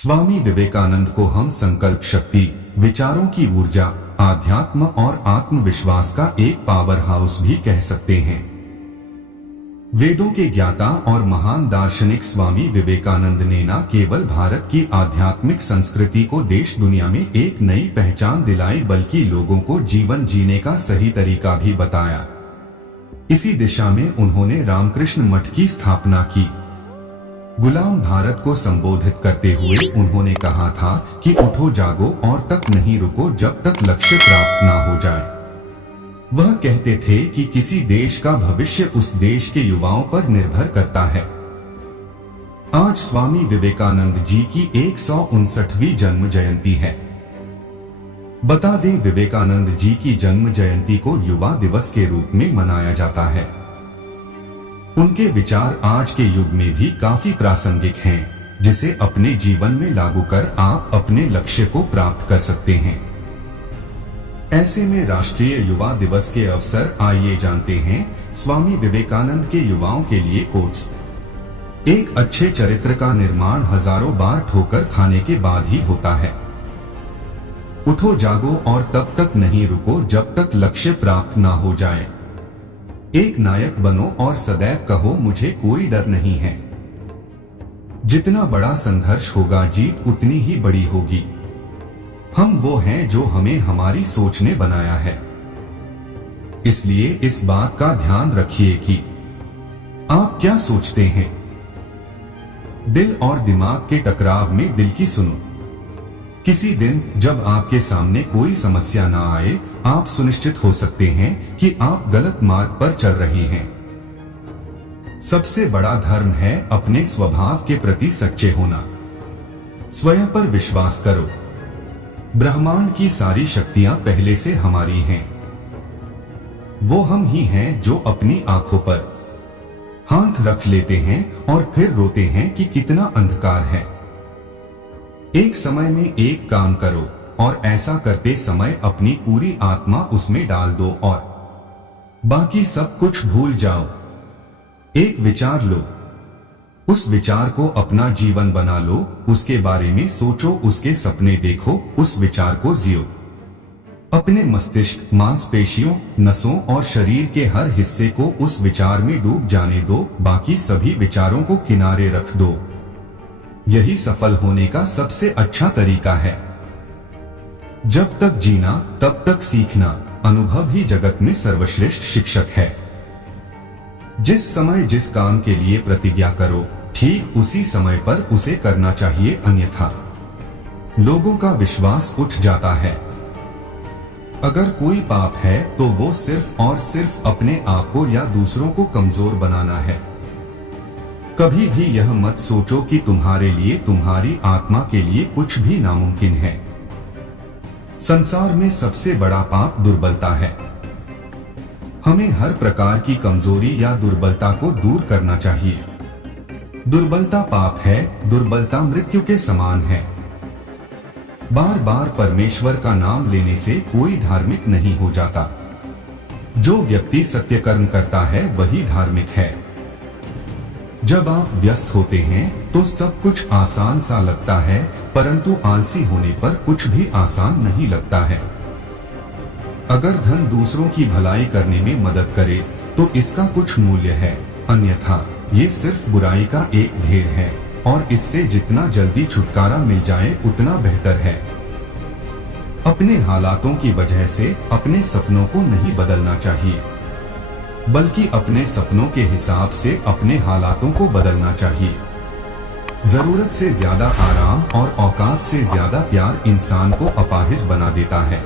स्वामी विवेकानंद को हम संकल्प शक्ति, विचारों की ऊर्जा, आध्यात्म और आत्मविश्वास का एक पावर हाउस भी कह सकते हैं। वेदों के ज्ञाता और महान दार्शनिक स्वामी विवेकानंद ने न केवल भारत की आध्यात्मिक संस्कृति को देश दुनिया में एक नई पहचान दिलाई, बल्कि लोगों को जीवन जीने का सही तरीका भी बताया। इसी दिशा में उन्होंने रामकृष्ण मठ की स्थापना की। गुलाम भारत को संबोधित करते हुए उन्होंने कहा था कि उठो जागो और तक नहीं रुको जब तक लक्ष्य प्राप्त ना हो जाए। वह कहते थे कि किसी देश का भविष्य उस देश के युवाओं पर निर्भर करता है। आज स्वामी विवेकानंद जी की 159वीं जन्म जयंती है। बता दें, विवेकानंद जी की जन्म जयंती को युवा दिवस के रूप में मनाया जाता है। उनके विचार आज के युग में भी काफी प्रासंगिक हैं, जिसे अपने जीवन में लागू कर आप अपने लक्ष्य को प्राप्त कर सकते हैं। ऐसे में राष्ट्रीय युवा दिवस के अवसर आइए जानते हैं स्वामी विवेकानंद के युवाओं के लिए कोट्स। एक अच्छे चरित्र का निर्माण हजारों बार ठोकर खाने के बाद ही होता है। उठो जागो और तब तक नहीं रुको जब तक लक्ष्य प्राप्त ना हो जाए। एक नायक बनो और सदैव कहो मुझे कोई डर नहीं है। जितना बड़ा संघर्ष होगा, जीत उतनी ही बड़ी होगी। हम वो हैं जो हमें हमारी सोच ने बनाया है। इसलिए इस बात का ध्यान रखिए कि आप क्या सोचते हैं। दिल और दिमाग के टकराव में दिल की सुनो। किसी दिन जब आपके सामने कोई समस्या ना आए, आप सुनिश्चित हो सकते हैं कि आप गलत मार्ग पर चल रहे हैं। सबसे बड़ा धर्म है अपने स्वभाव के प्रति सच्चे होना। स्वयं पर विश्वास करो। ब्रह्मांड की सारी शक्तियां पहले से हमारी हैं। वो हम ही हैं जो अपनी आंखों पर हाथ रख लेते हैं और फिर रोते हैं कि कितना अंधकार है। एक समय में एक काम करो और ऐसा करते समय अपनी पूरी आत्मा उसमें डाल दो और बाकी सब कुछ भूल जाओ। एक विचार लो, उस विचार को अपना जीवन बना लो, उसके बारे में सोचो, उसके सपने देखो, उस विचार को जियो। अपने मस्तिष्क, मांसपेशियों, नसों और शरीर के हर हिस्से को उस विचार में डूब जाने दो, बाकी सभी विचारों को किनारे रख दो। यही सफल होने का सबसे अच्छा तरीका है। जब तक जीना तब तक सीखना, अनुभव ही जगत में सर्वश्रेष्ठ शिक्षक है। जिस समय जिस काम के लिए प्रतिज्ञा करो, ठीक उसी समय पर उसे करना चाहिए, अन्यथा लोगों का विश्वास उठ जाता है। अगर कोई पाप है तो वो सिर्फ और सिर्फ अपने आप को या दूसरों को कमजोर बनाना है। कभी भी यह मत सोचो कि तुम्हारे लिए, तुम्हारी आत्मा के लिए कुछ भी नामुमकिन है। संसार में सबसे बड़ा पाप दुर्बलता है। हमें हर प्रकार की कमजोरी या दुर्बलता को दूर करना चाहिए। दुर्बलता पाप है, दुर्बलता मृत्यु के समान है। बार बार परमेश्वर का नाम लेने से कोई धार्मिक नहीं हो जाता। जो व्यक्ति सत्य कर्म करता है वही धार्मिक है। जब आप व्यस्त होते हैं तो सब कुछ आसान सा लगता है, परंतु आलसी होने पर कुछ भी आसान नहीं लगता है। अगर धन दूसरों की भलाई करने में मदद करे तो इसका कुछ मूल्य है, अन्यथा ये सिर्फ बुराई का एक ढेर है और इससे जितना जल्दी छुटकारा मिल जाए उतना बेहतर है। अपने हालातों की वजह से अपने सपनों को नहीं बदलना चाहिए, बल्कि अपने सपनों के हिसाब से अपने हालातों को बदलना चाहिए। जरूरत से ज्यादा आराम और औकात से ज्यादा प्यार इंसान को अपाहिज बना देता है।